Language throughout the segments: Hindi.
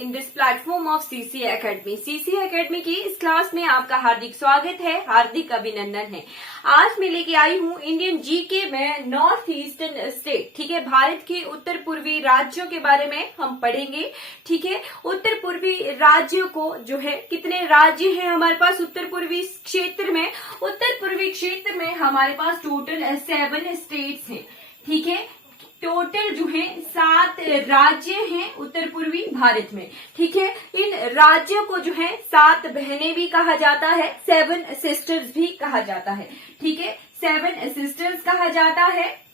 in this platform of CC Academy. CC Academy की इस क्लास में आपका हार्दिक स्वागत है, हार्दिक अभिनंदन है। आज मैं लेके आई हूँ इंडियन जीके में नॉर्थ ईस्टर्न स्टेट, ठीक है, भारत के उत्तर पूर्वी राज्यों के बारे में हम पढ़ेंगे। ठीक है, उत्तर पूर्वी राज्यों को जो है, कितने राज्य हैं हमारे पास उत्तर पूर्वी क्षेत्र में? उत्तर पूर्वी क्षेत्र में हमारे पास टोटल 7 स्टेट्स हैं। ठीक है, टोटल जो है 7 राज्य हैं उत्तर पूर्वी भारत में। ठीक है, इन राज्यों को जो है 7 बहनें भी कहा जाता है, 7 सिस्टर्स भी कहा जाता है। ठीक है, 7 सिस्टर्स कहा जाता है,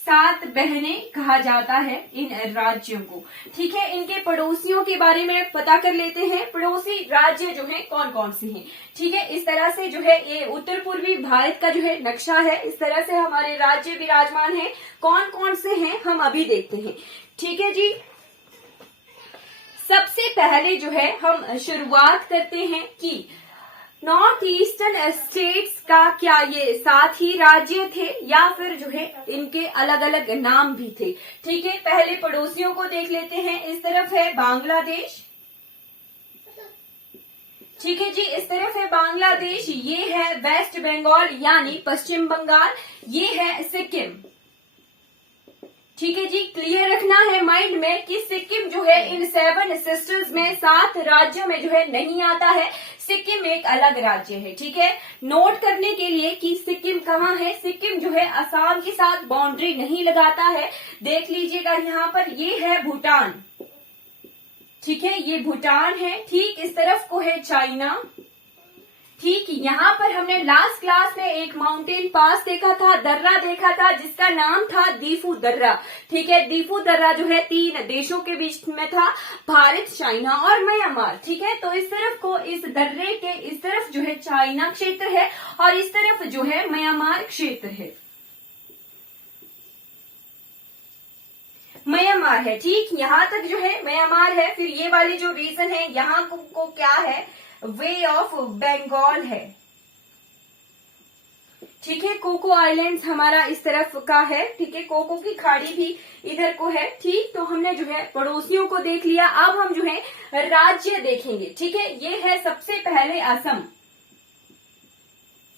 7 बहनें कहा जाता है इन राज्यों को। ठीक है, इनके पड़ोसियों के बारे में पता कर लेते हैं। पड़ोसी राज्य जो है कौन कौन से हैं? ठीक है, इस तरह से जो है ये उत्तर पूर्वी भारत का जो है नक्शा है। इस तरह से हमारे राज्य विराजमान है। कौन कौन से हैं हम अभी देखते हैं। ठीक है जी, सबसे पहले जो है हम शुरुआत करते हैं कि नॉर्थ ईस्टर्न स्टेट्स का क्या ये 7 ही राज्य थे या फिर जो है इनके अलग अलग नाम भी थे। ठीक है, पहले पड़ोसियों को देख लेते हैं। इस तरफ है बांग्लादेश। ठीक है जी, इस तरफ है बांग्लादेश, ये है वेस्ट बंगाल यानी पश्चिम बंगाल, ये है सिक्किम। ठीक है जी, क्लियर रखना है माइंड में कि सिक्किम जो है इन 7 सिस्टर्स में 7 राज्यों में जो है नहीं आता है। सिक्किम एक अलग राज्य है। ठीक है, नोट करने के लिए कि सिक्किम कहाँ है। सिक्किम जो है असम के साथ बाउंड्री नहीं लगाता है। देख लीजिएगा यहाँ पर, ये है भूटान। ठीक है, ये भूटान है। ठीक इस तरफ को है चाइना। ठीक यहाँ पर हमने लास्ट क्लास में एक माउंटेन पास देखा था, दर्रा देखा था, जिसका नाम था दीफू दर्रा। ठीक है, दीफू दर्रा जो है 3 देशों के बीच में था, भारत, चाइना और म्यांमार। ठीक है, तो इस तरफ को, इस दर्रे के इस तरफ जो है चाइना क्षेत्र है और इस तरफ जो है म्यांमार क्षेत्र है, म्यांमार है। ठीक, यहाँ तक जो है म्यांमार है। फिर ये वाले जो रीजन है यहाँ को क्या है, वे ऑफ बंगाल है। ठीक है, कोको आइलैंड्स हमारा इस तरफ का है। ठीक है, कोको की खाड़ी भी इधर को है। ठीक, तो हमने जो है पड़ोसियों को देख लिया। अब हम जो है राज्य देखेंगे। ठीक है, ये है सबसे पहले असम।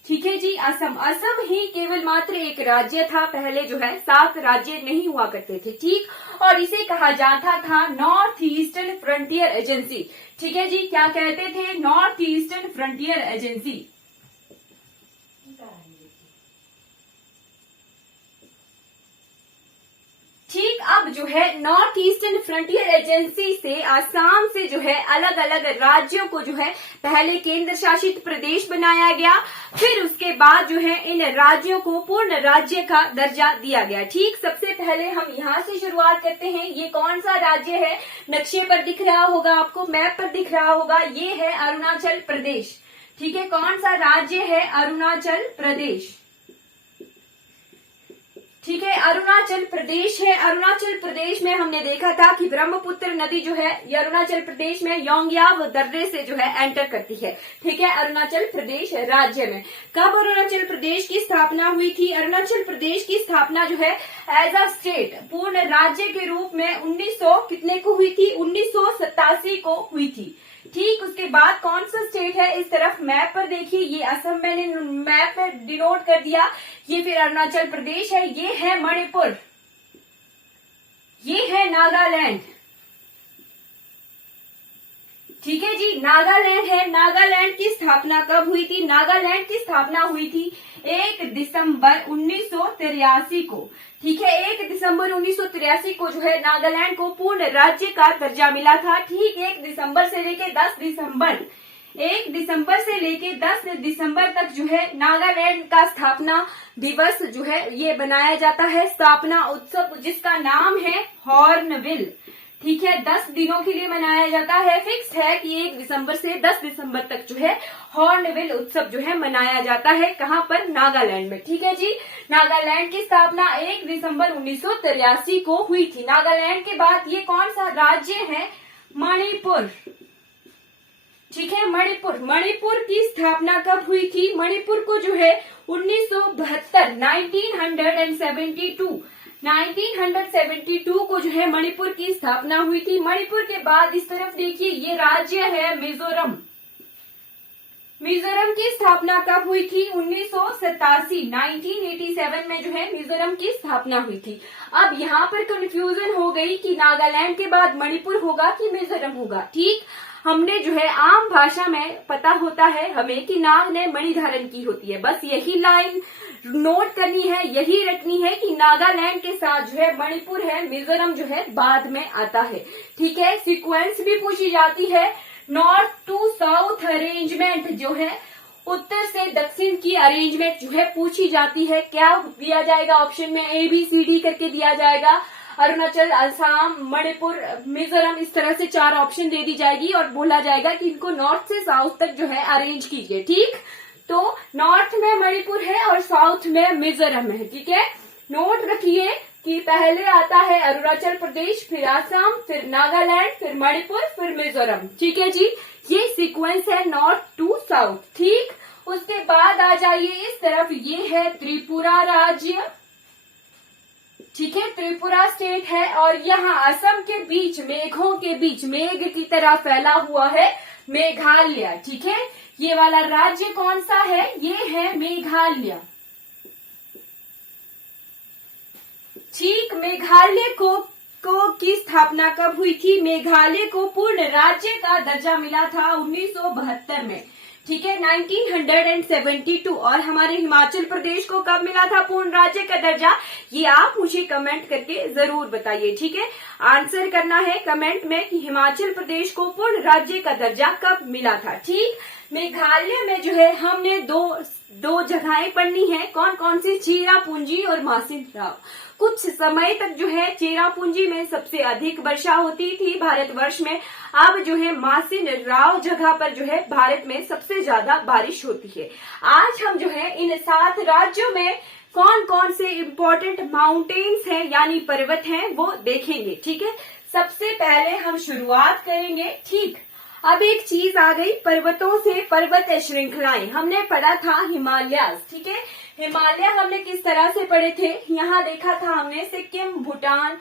ठीक है जी, असम। असम ही केवल मात्र एक राज्य था। पहले जो है 7 राज्य नहीं हुआ करते थे। ठीक, और इसे कहा जाता था नॉर्थ ईस्टर्न फ्रंटियर एजेंसी। ठीक है जी, क्या कहते थे? North eastern frontier agency. ठीक, अब जो है नॉर्थ ईस्टर्न फ्रंटियर एजेंसी से आसाम से जो है अलग अलग राज्यों को जो है पहले केंद्र शासित प्रदेश बनाया गया। फिर उसके बाद जो है इन राज्यों को पूर्ण राज्य का दर्जा दिया गया। ठीक, सबसे पहले हम यहाँ से शुरुआत करते हैं। ये कौन सा राज्य है? नक्शे पर दिख रहा होगा आपको, मैप पर दिख रहा होगा, ये है अरुणाचल प्रदेश। ठीक है, कौन सा राज्य है? अरुणाचल प्रदेश। ठीक है, अरुणाचल प्रदेश है। अरुणाचल प्रदेश में हमने देखा था कि ब्रह्मपुत्र नदी जो है ये अरुणाचल प्रदेश में योंगयाव दर्रे से जो है एंटर करती है। ठीक है, अरुणाचल प्रदेश राज्य में। कब अरुणाचल प्रदेश की स्थापना हुई थी? अरुणाचल प्रदेश की स्थापना जो है एज अ स्टेट, पूर्ण राज्य के रूप में 1900 कितने को हुई थी? 1987 को हुई थी। ठीक, उसके बाद कौन सा स्टेट है? इस तरफ मैप पर देखिए, ये असम मैंने मैप में डिनोट कर दिया। ये फिर अरुणाचल प्रदेश है, ये है मणिपुर, ये है नागालैंड। ठीक है जी, नागालैंड है। नागालैंड की स्थापना कब हुई थी? नागालैंड की स्थापना हुई थी 1 दिसंबर 1983 को। ठीक है, 1 दिसंबर 1983 को जो है नागालैंड को पूर्ण राज्य का दर्जा मिला था। ठीक, 1 दिसंबर से लेके 10 दिसंबर 1 दिसंबर से लेके 10 दिसंबर तक जो है नागालैंड का स्थापना दिवस जो है ये बनाया जाता है, स्थापना उत्सव, जिसका नाम है हॉर्नबिल। ठीक है, 10 दिनों के लिए मनाया जाता है। फिक्स है कि 1 दिसंबर से 10 दिसंबर तक जो है हॉर्नबिल उत्सव जो है मनाया जाता है। कहाँ पर? नागालैंड में। ठीक है जी, नागालैंड की स्थापना 1 दिसंबर 1983 को हुई थी। नागालैंड के बाद ये कौन सा राज्य है? मणिपुर। ठीक है, मणिपुर। मणिपुर की स्थापना कब हुई थी? मणिपुर को जो है 1972 1972 को जो है मणिपुर की स्थापना हुई थी। मणिपुर के बाद इस तरफ देखिए ये राज्य है मिजोरम। मिजोरम की स्थापना कब हुई थी? 1987 में जो है मिजोरम की स्थापना हुई थी। अब यहाँ पर कंफ्यूजन हो गई कि नागालैंड के बाद मणिपुर होगा कि मिजोरम होगा। ठीक, हमने जो है आम भाषा में पता होता है हमें कि नाग ने मणि धारण की होती है। बस यही लाइन नोट करनी है, यही रखनी है कि नागालैंड के साथ जो है मणिपुर है, मिजोरम जो है बाद में आता है। ठीक है, सीक्वेंस भी पूछी जाती है। नॉर्थ टू साउथ अरेंजमेंट जो है, उत्तर से दक्षिण की अरेंजमेंट जो है पूछी जाती है। क्या दिया जाएगा ऑप्शन में? ABCD करके दिया जाएगा। अरुणाचल, असम, मणिपुर, मिजोरम, इस तरह से 4 ऑप्शन दे दी जाएगी और बोला जाएगा कि इनको नॉर्थ से साउथ तक जो है अरेंज कीजिए। ठीक, तो नॉर्थ में मणिपुर है और साउथ में मिजोरम है। ठीक है, नोट रखिए कि पहले आता है अरुणाचल प्रदेश, फिर असम, फिर नागालैंड, फिर मणिपुर, फिर मिजोरम। ठीक है जी, ये सीक्वेंस है नॉर्थ टू साउथ। ठीक, उसके बाद आ जाइए इस तरफ, ये है त्रिपुरा राज्य। ठीक है, त्रिपुरा स्टेट है और यहाँ असम के बीच, मेघों के बीच, मेघ की तरह फैला हुआ है मेघालय। ठीक है, ये वाला राज्य कौन सा है? ये है मेघालय। ठीक, मेघालय को की स्थापना कब हुई थी? मेघालय को पूर्ण राज्य का दर्जा मिला था 1972 में। ठीक है, 1972। और हमारे हिमाचल प्रदेश को कब मिला था पूर्ण राज्य का दर्जा? ये आप मुझे कमेंट करके जरूर बताइए। ठीक है, आंसर करना है कमेंट में कि हिमाचल प्रदेश को पूर्ण राज्य का दर्जा कब मिला था। ठीक, मेघालय में जो है हमने दो जगहें पढ़नी है। कौन कौन सी? चेरापूंजी और मासिन राव। कुछ समय तक जो है चेरापूंजी में सबसे अधिक वर्षा होती थी भारतवर्ष में। अब जो है मासिन राव जगह पर जो है भारत में सबसे ज्यादा बारिश होती है। आज हम जो है इन 7 राज्यों में कौन कौन से इम्पोर्टेंट माउंटेन्स हैं यानी पर्वत हैं वो देखेंगे। ठीक है, सबसे पहले हम शुरुआत करेंगे। ठीक, अब एक चीज आ गई पर्वतों से, पर्वत श्रृंखलाएं। हमने पढ़ा था हिमालय। ठीक है, हिमालय हमने किस तरह से पढ़े थे? यहाँ देखा था हमने सिक्किम, भूटान,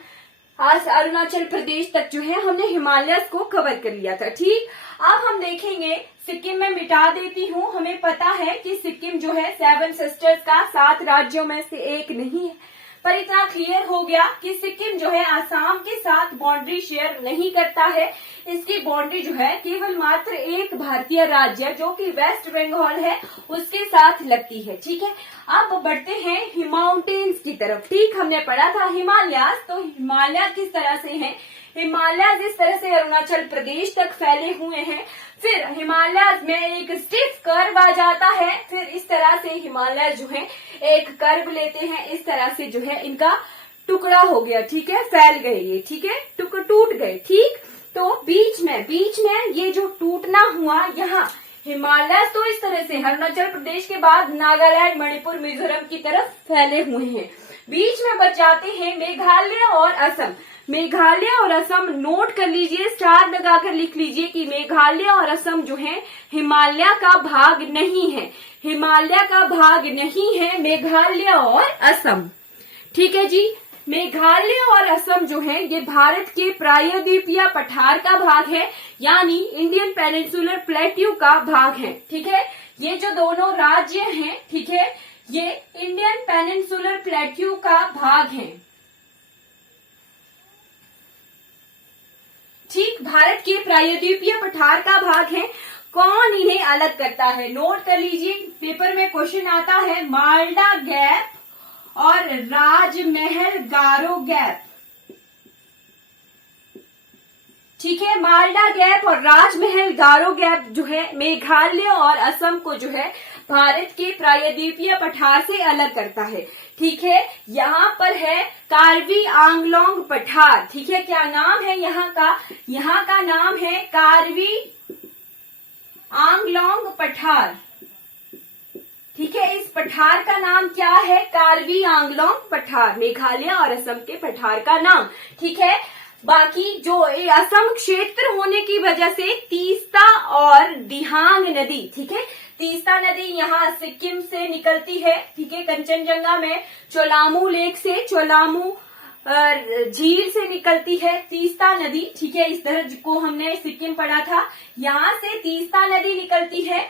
अरुणाचल प्रदेश तक जो है हमने हिमालय को कवर कर लिया था। ठीक, अब हम देखेंगे, सिक्किम में मिटा देती हूँ। हमें पता है कि सिक्किम जो है 7 सिस्टर्स का 7 राज्यों में से एक नहीं है, पर इतना क्लियर हो गया कि सिक्किम जो है आसाम के साथ बाउंड्री शेयर नहीं करता है। इसकी बाउंड्री जो है केवल मात्र एक भारतीय राज्य जो कि वेस्ट बंगाल है उसके साथ लगती है। ठीक है, अब बढ़ते हैं माउंटेन्स की तरफ। ठीक, हमने पढ़ा था हिमालय, तो हिमालय किस तरह से हैं? हिमालय जिस तरह से अरुणाचल प्रदेश तक फैले हुए हैं, फिर हिमालय में एक स्टिफ कर्व आ जाता है, फिर इस तरह से हिमालय जो है एक कर्व लेते हैं, इस तरह से जो है इनका टुकड़ा हो गया। ठीक है, फैल गए ये। ठीक है, टूट गए। ठीक, तो बीच में ये जो टूटना हुआ, यहाँ हिमालय तो इस तरह से अरुणाचल प्रदेश के बाद नागालैंड, मणिपुर, मिजोरम की तरफ फैले हुए हैं। बीच में बच जाते हैं मेघालय और असम। मेघालय और असम नोट कर लीजिए, स्टार लगाकर लिख लीजिए कि मेघालय और असम जो है हिमालय का भाग नहीं है। हिमालय का भाग नहीं है मेघालय और असम। ठीक है जी, मेघालय और असम जो है ये भारत के प्रायद्वीपीय पठार का भाग है, यानी इंडियन पेनिनसुलर प्लेट्यू का भाग है। ठीक है, ये जो दोनों राज्य हैं, ठीक है, ये इंडियन पेनिनसुलर प्लेट्यू का भाग है। ठीक, भारत के प्रायद्वीपीय पठार का भाग है। कौन इन्हें अलग करता है? नोट कर लीजिए, पेपर में क्वेश्चन आता है, माल्डा गैप और राजमहल गारो गैप। ठीक है, माल्डा गैप और राजमहल गारो गैप जो है मेघालय और असम को जो है भारत के प्रायद्वीपीय पठार से अलग करता है। ठीक है, यहाँ पर है कार्बी आंगलोंग पठार। ठीक है, क्या नाम है यहाँ का? यहाँ का नाम है कार्बी आंगलोंग पठार। ठीक है, इस पठार का नाम क्या है? कार्बी आंगलोंग पठार, मेघालय और असम के पठार का नाम। ठीक है, बाकी जो असम क्षेत्र होने की वजह से तीस्ता और दिहांग नदी, ठीक है, तीस्ता नदी यहाँ सिक्किम से निकलती है। ठीक है, कंचनजंगा में चोलामू लेक से, चोलामू झील से निकलती है तीस्ता नदी, ठीक है। इस तरह को हमने सिक्किम पढ़ा था, यहाँ से तीस्ता नदी निकलती है,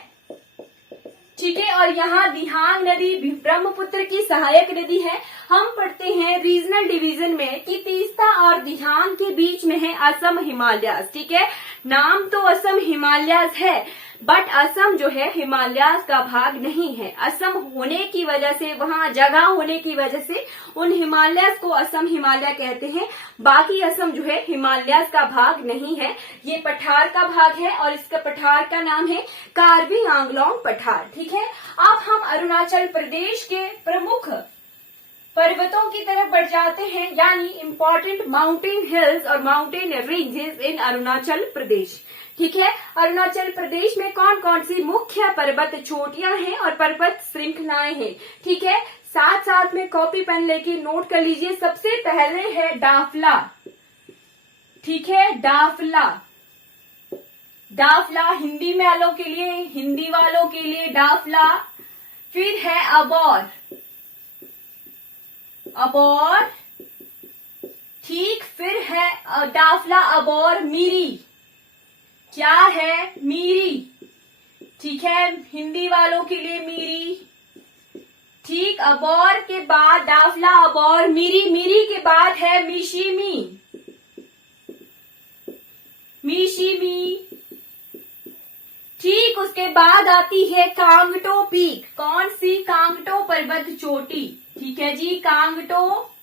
ठीक है। और यहाँ दिहांग नदी ब्रह्मपुत्र की सहायक नदी है। हम पढ़ते हैं रीजनल डिवीजन में कि तीस्ता और दिहांग के बीच में है असम हिमालयास, ठीक है। नाम तो असम हिमालयास है, बट असम जो है हिमालयास का भाग नहीं है। असम होने की वजह से, वहां जगह होने की वजह से उन हिमालयास को असम हिमालय कहते हैं। बाकी असम जो है हिमालयास का भाग नहीं है, ये पठार का भाग है और इसका पठार का नाम है कार्बी आंगलोंग पठार, ठीक है। अब हम अरुणाचल प्रदेश के प्रमुख पर्वतों की तरफ बढ़ जाते हैं, यानी इम्पोर्टेंट माउंटेन हिल्स और mountain ranges in Arunachal Pradesh, ठीक है। अरुणाचल प्रदेश में कौन कौन सी मुख्य पर्वत चोटियां हैं और पर्वत श्रृंखलाएं हैं, ठीक है। साथ साथ में कॉपी पेन लेके नोट कर लीजिए। सबसे पहले है डाफला, ठीक है, डाफला। डाफला हिंदी में वालों के लिए, हिंदी वालों के लिए डाफला। फिर है अबोर, अबोर, ठीक। फिर है डाफला अबोर मीरी, क्या है, मीरी, ठीक है, हिंदी वालों के लिए मीरी, ठीक। अबोर के बाद डाफला अबोर मीरी, मीरी के बाद है मिशिमी, मिशिमी, ठीक। उसके बाद आती है कांगटो पीक, कौन सी, कांगटो पर्वत चोटी, ठीक है जी, कांगटो।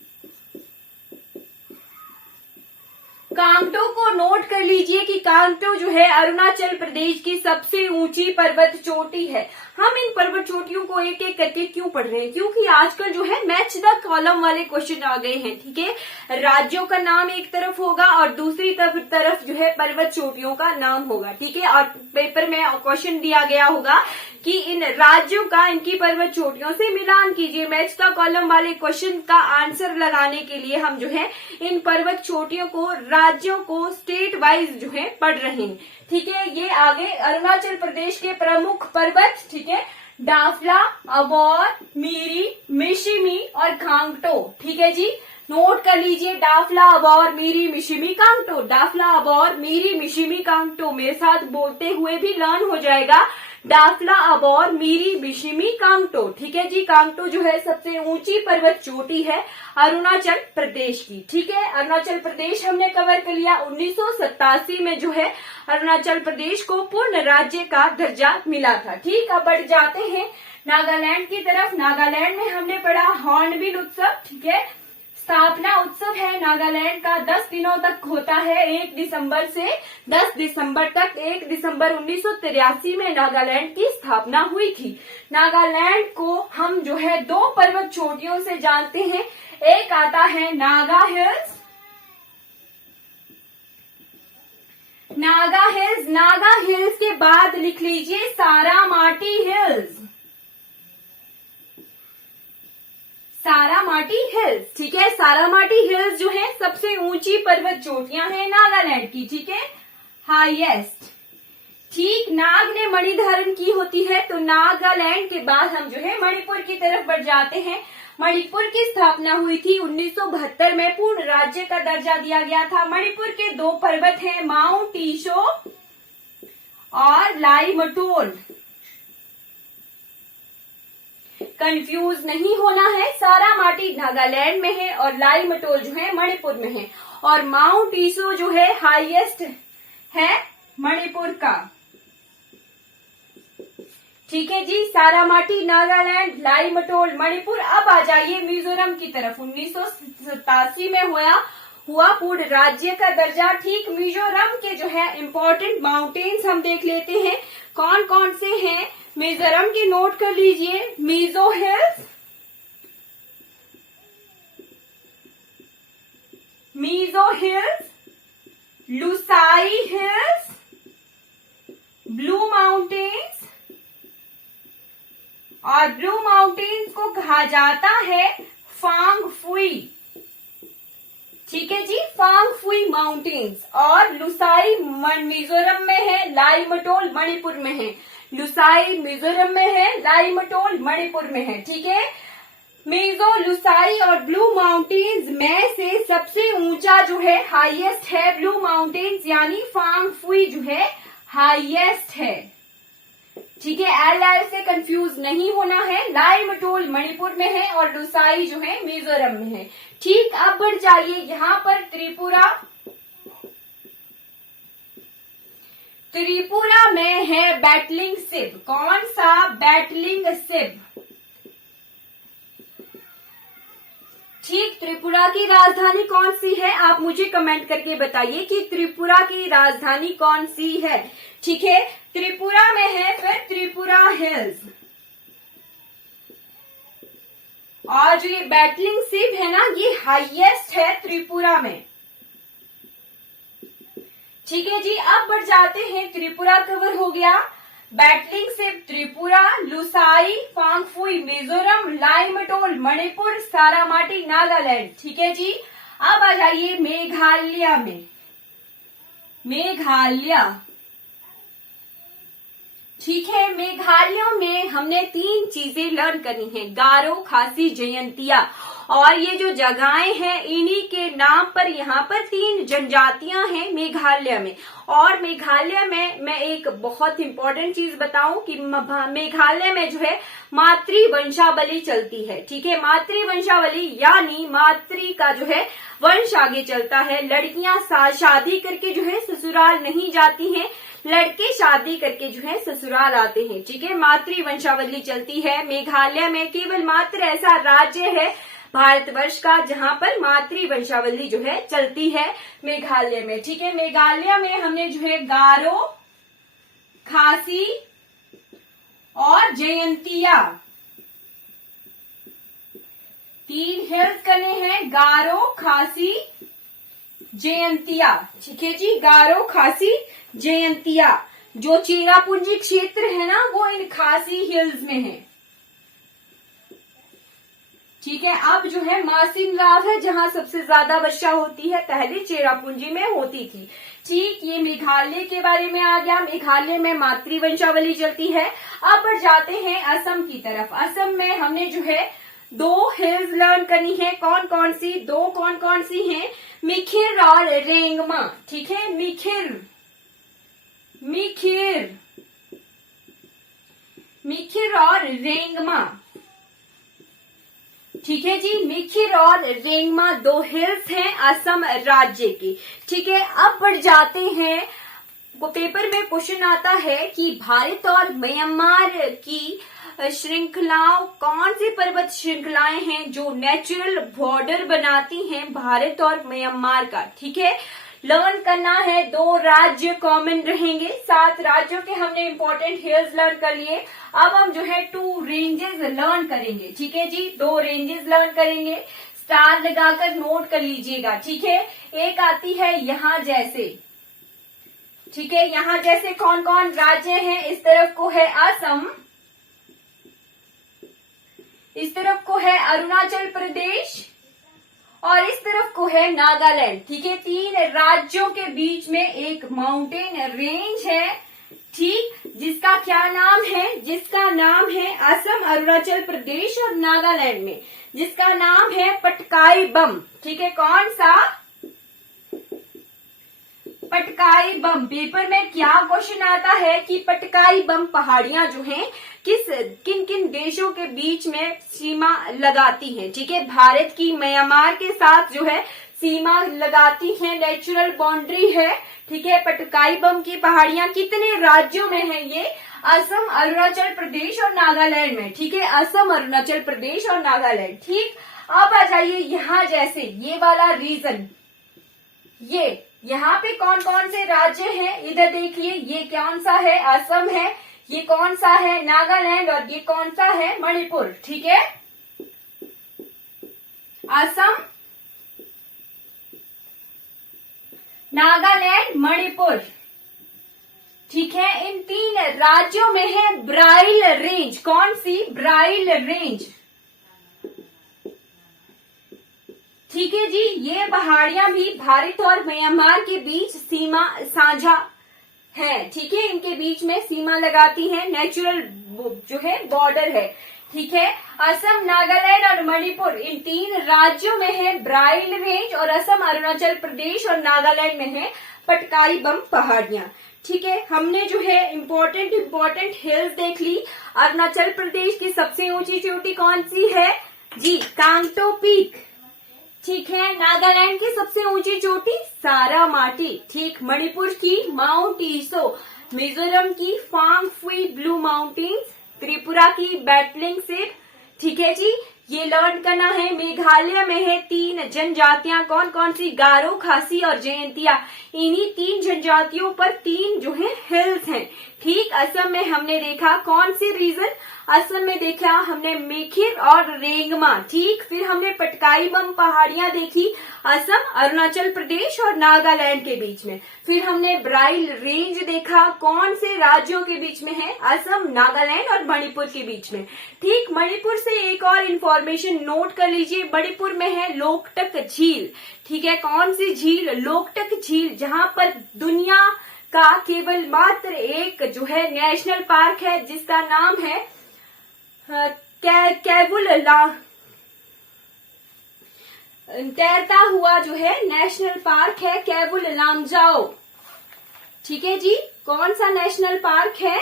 कांगटो को नोट कर लीजिए कि कांगटो जो है अरुणाचल प्रदेश की सबसे ऊंची पर्वत चोटी है। हम इन पर्वत चोटियों को एक एक करके क्यों पढ़ रहे हैं, क्योंकि आजकल जो है मैच द कॉलम वाले क्वेश्चन आ गए हैं, ठीक है। राज्यों का नाम एक तरफ होगा और दूसरी तरफ जो है पर्वत चोटियों का नाम होगा, ठीक है। और पेपर में क्वेश्चन दिया गया होगा कि इन राज्यों का इनकी पर्वत चोटियों से मिलान कीजिए। मैच द कॉलम वाले क्वेश्चन का आंसर लगाने के लिए हम जो है इन पर्वत चोटियों को, राज्यों को स्टेट वाइज जो है पढ़ रहे हैं, ठीक है। ये आगे अरुणाचल प्रदेश के प्रमुख पर्वत, ठीक है, डाफला, अबोर, मीरी, मिशिमी और कांगटो, ठीक है जी। नोट कर लीजिए, डाफला अबोर मीरी मिशिमी कांगटो, डाफला अबोर मीरी मिशिमी कांगटो। मेरे साथ बोलते हुए भी लर्न हो जाएगा, डाफला अबोर मीरी मिशिमी कांगटो, ठीक है जी। कांगटो जो है सबसे ऊंची पर्वत चोटी है अरुणाचल प्रदेश की, ठीक है। अरुणाचल प्रदेश हमने कवर कर लिया। 1987 में जो है अरुणाचल प्रदेश को पूर्ण राज्य का दर्जा मिला था, ठीक। अब बढ़ जाते हैं नागालैंड की तरफ। नागालैंड में हमने पढ़ा हॉर्नबिल उत्सव, ठीक है। स्थापना उत्सव है नागालैंड का, 10 दिनों तक होता है, 1 दिसंबर से 10 दिसंबर तक। 1 दिसंबर 1983 में नागालैंड की स्थापना हुई थी। नागालैंड को हम जो है 2 पर्वत चोटियों से जानते हैं। एक आता है Naga hills, Naga hills, Naga hills के बाद लिख लीजिए सारामाटी हिल्स, सारामाटी हिल्स, ठीक है। सारामाटी हिल्स जो है सबसे ऊंची पर्वत चोटियां हैं नागालैंड की, ठीक है, हाईएस्ट, ठीक। नाग ने मणि धारण की होती है, तो नागालैंड के बाद हम जो है मणिपुर की तरफ बढ़ जाते हैं। मणिपुर की स्थापना हुई थी 1972 में, पूर्ण राज्य का दर्जा दिया गया था। मणिपुर के 2 पर्वत हैं, माउंट ईशो और लाईमटोल। कंफ्यूज नहीं होना है, सारामाटी नागालैंड में है और लाईमटोल जो है मणिपुर में है। और माउंट ईशो जो है हाईएस्ट है मणिपुर का, ठीक है जी। सारामाटी नागालैंड, लाईमटोल मणिपुर। अब आ जाइए मिजोरम की तरफ। 1987 में हुआ पूर्ण राज्य का दर्जा, ठीक। मिजोरम के जो है इम्पोर्टेंट माउंटेन्स हम देख लेते हैं, कौन कौन से हैं मिजोरम के, नोट कर लीजिए। Mizo hills, Mizo hills, Lushai hills, blue mountains, और ब्लू माउंटेन्स को कहा जाता है फांग फुई, ठीक है जी, फांग फुई माउंटेन्स। और लुसाई मिजोरम में है, लाईमटोल मणिपुर में है। लुसाई मिजोरम में है, लाईमटोल मणिपुर में है, ठीक है। मेजो, लुसाई और ब्लू माउंटेन्स में से सबसे ऊंचा जो है हाईएस्ट है ब्लू माउंटेन्स, यानी फांग फुई जो है हाईएस्ट है। ठीक है, एल से कंफ्यूज नहीं होना है। लाइमटोल मणिपुर में है और लुसाई जो है मिजोरम में है। ठीक, अब बढ़ जाइए यहाँ पर त्रिपुरा में है बैटलिंग सिब। कौन सा? बैटलिंग सिब। ठीक, त्रिपुरा की राजधानी कौन सी है? आप मुझे कमेंट करके बताइए कि त्रिपुरा की राजधानी कौन सी है। ठीक है, त्रिपुरा में है फिर त्रिपुरा हिल्स। और जो ये बैटलिंग सिब है ना, ये हाईएस्ट है त्रिपुरा में। ठीक है जी, अब बढ़ जाते हैं। त्रिपुरा कवर हो गया, बैटलिंग सिब त्रिपुरा, लुसाई फांगफुई मिजोरम, लाइमटोल मणिपुर, सारामाटी नागालैंड। ठीक है जी, अब आ जाइए मेघालय में। मेघालय, ठीक है, मेघालय में हमने 3 चीजें लर्न करनी है, गारो, खासी, जयंतिया। और ये जो जगहें हैं इन्हीं के नाम पर यहाँ पर 3 जनजातियां हैं मेघालय में। और मेघालय में मैं एक बहुत इंपॉर्टेंट चीज बताऊं कि मेघालय में जो है मातृवंशावली चलती है। ठीक है, मातृवंशावली यानी मातृ का जो है वंश आगे चलता है। लड़कियां शादी करके जो है ससुराल नहीं जाती हैं, लड़के शादी करके जो है ससुराल आते हैं। ठीक है, मातृवंशावली चलती है मेघालय में। केवल मात्र ऐसा राज्य है भारतवर्ष का जहां पर मातृवंशावली जो है चलती है मेघालय में। ठीक है, मेघालय में हमने जो है गारो, खासी और जयंतिया 3 हिल्स करने हैं, गारो, खासी, जयंतिया। ठीक है जी, गारो, खासी, जयंतिया। जो चेरापूंजी क्षेत्र है ना, वो इन खासी हिल्स में है। ठीक है, अब जो है मासिन राव है जहां सबसे ज्यादा वर्षा होती है, पहले चेरापूंजी में होती थी। ठीक, ये मेघालय के बारे में आ गया। मेघालय में मातृवंशावली चलती है। अब बढ़ जाते हैं असम की तरफ। असम में हमने जो है 2 हिल्स लर्न करनी है। कौन कौन सी? 2 कौन कौन सी हैं? मिखिर और रेंगमा। ठीक है, मिखिर और रेंगमा। ठीक है जी, मिखिर और रेंगमा 2 हिल्स हैं असम राज्य की। ठीक है, अब बढ़ जाते हैं। वो पेपर में क्वेश्चन आता है कि भारत और म्यांमार की श्रृंखलाओं, कौन सी पर्वत श्रृंखलाएं हैं जो नेचुरल बॉर्डर बनाती हैं भारत और म्यांमार का। ठीक है, लर्न करना है। 2 राज्य कॉमन रहेंगे। 7 राज्यों के हमने इंपॉर्टेंट हिल्स लर्न कर लिए। अब हम जो है 2 रेंजेस लर्न करेंगे। ठीक है जी, 2 रेंजेस लर्न करेंगे। स्टार लगाकर नोट कर लीजिएगा। ठीक है, एक आती है यहाँ जैसे। ठीक है, यहाँ जैसे कौन कौन राज्य हैं? इस तरफ को है असम, इस तरफ को है अरुणाचल प्रदेश और इस तरफ को है नागालैंड। ठीक है, 3 राज्यों के बीच में एक माउंटेन रेंज है। ठीक, जिसका क्या नाम है? जिसका नाम है असम, अरुणाचल प्रदेश और नागालैंड में, जिसका नाम है पटकाई बम। ठीक है, कौन सा? पटकाई बम। पेपर में क्या क्वेश्चन आता है कि पटकाई बम पहाड़ियां जो हैं किन किन देशों के बीच में सीमा लगाती हैं। ठीक है, भारत की म्यांमार के साथ जो है सीमा लगाती हैं, नेचुरल बाउंड्री है। ठीक है, पटकाई बम की पहाड़ियां कितने राज्यों में है? ये असम, अरुणाचल प्रदेश और नागालैंड में। ठीक है, असम, अरुणाचल प्रदेश और नागालैंड। ठीक, अब आ जाइए यहाँ जैसे ये वाला रीजन, ये यहाँ पे कौन कौन से राज्य हैं? इधर देखिए, ये कौन सा है? असम है। ये कौन सा है? नागालैंड। और ये कौन सा है? मणिपुर। ठीक है, असम, नागालैंड, मणिपुर। ठीक है, इन 3 राज्यों में है ब्राइल रेंज। कौन सी? ब्राइल रेंज। ठीक है जी, ये पहाड़ियां भी भारत और म्यांमार के बीच सीमा साझा है। ठीक है, इनके बीच में सीमा लगाती हैं, नेचुरल जो है बॉर्डर है। ठीक है। असम, नागालैंड और मणिपुर इन 3 राज्यों में है ब्राइल रेंज, और असम, अरुणाचल प्रदेश और नागालैंड में है पटकाई बम पहाड़ियां। ठीक है, हमने जो है इम्पोर्टेंट हिल्स देख ली। अरुणाचल प्रदेश की सबसे ऊंची चोटी कौन सी है जी? कांगटो पीक। ठीक है, नागालैंड की सबसे ऊंची चोटी सारामाटी। ठीक, मणिपुर की माउंट ईसो, मिजोरम की फांगफुई ब्लू माउंटेन्स, त्रिपुरा की बैटलिंग सिर। ठीक है जी, ये लर्न करना है। मेघालय में है 3 जनजातियां, कौन कौन सी? गारो, खासी और जयंतिया। इन्हीं 3 जनजातियों पर 3 जो है हिल्स हैं। ठीक, असम में हमने देखा कौन सी रीजन? असम में देखा हमने मेखिर और रेंगमा। ठीक, फिर हमने पटकाई बम पहाड़ियां देखी, असम, अरुणाचल प्रदेश और नागालैंड के बीच में। फिर हमने ब्राइल रेंज देखा, कौन से राज्यों के बीच में है? असम, नागालैंड और मणिपुर के बीच में। ठीक, मणिपुर से एक और इन्फॉर्मेशन नोट कर लीजिए। मणिपुर में है लोकटक झील। ठीक है, कौन सी झील? लोकटक झील, जहां पर दुनिया का केवल मात्र एक जो है नेशनल पार्क है, जिसका नाम है कैवुल तैरता हुआ जो है नेशनल पार्क है कैवुल लामजाओ। ठीक है जी, कौन सा नेशनल पार्क है?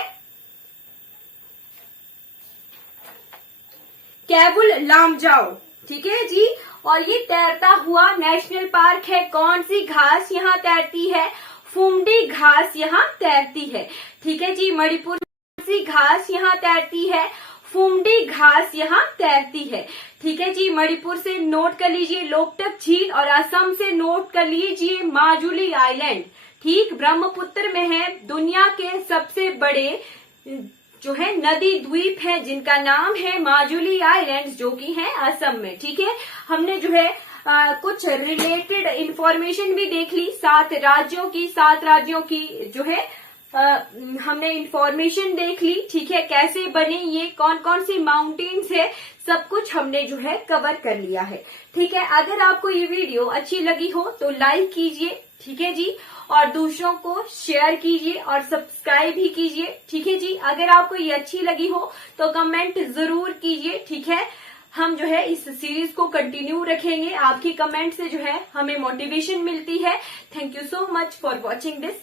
कैवुल लामजाओ। ठीक है जी, और ये तैरता हुआ नेशनल पार्क है। कौन सी घास यहाँ तैरती है? फुमडी घास यहाँ तैरती है। ठीक है जी, मणिपुर सी घास यहाँ तैरती है? फुमडी घास यहाँ तैरती है। ठीक है जी, मणिपुर से नोट कर लीजिए लोकटक झील, और असम से नोट कर लीजिए माजुली आइलैंड। ठीक, ब्रह्मपुत्र में है दुनिया के सबसे बड़े जो है नदी द्वीप है, जिनका नाम है माजुली आइलैंड, जो कि है असम में। ठीक है, हमने जो है कुछ रिलेटेड इंफॉर्मेशन भी देख ली 7 राज्यों की जो है हमने इंफॉर्मेशन देख ली। ठीक है, कैसे बने ये, कौन कौन सी माउंटेन्स है, सब कुछ हमने जो है कवर कर लिया है। ठीक है, अगर आपको ये वीडियो अच्छी लगी हो तो लाइक कीजिए। ठीक है जी, और दूसरों को शेयर कीजिए और सब्सक्राइब भी कीजिए। ठीक है जी, अगर आपको ये अच्छी लगी हो तो कमेंट जरूर कीजिए। ठीक है, हम जो है इस सीरीज को कंटिन्यू रखेंगे। आपकी कमेंट से जो है हमें मोटिवेशन मिलती है। Thank you so much for watching this.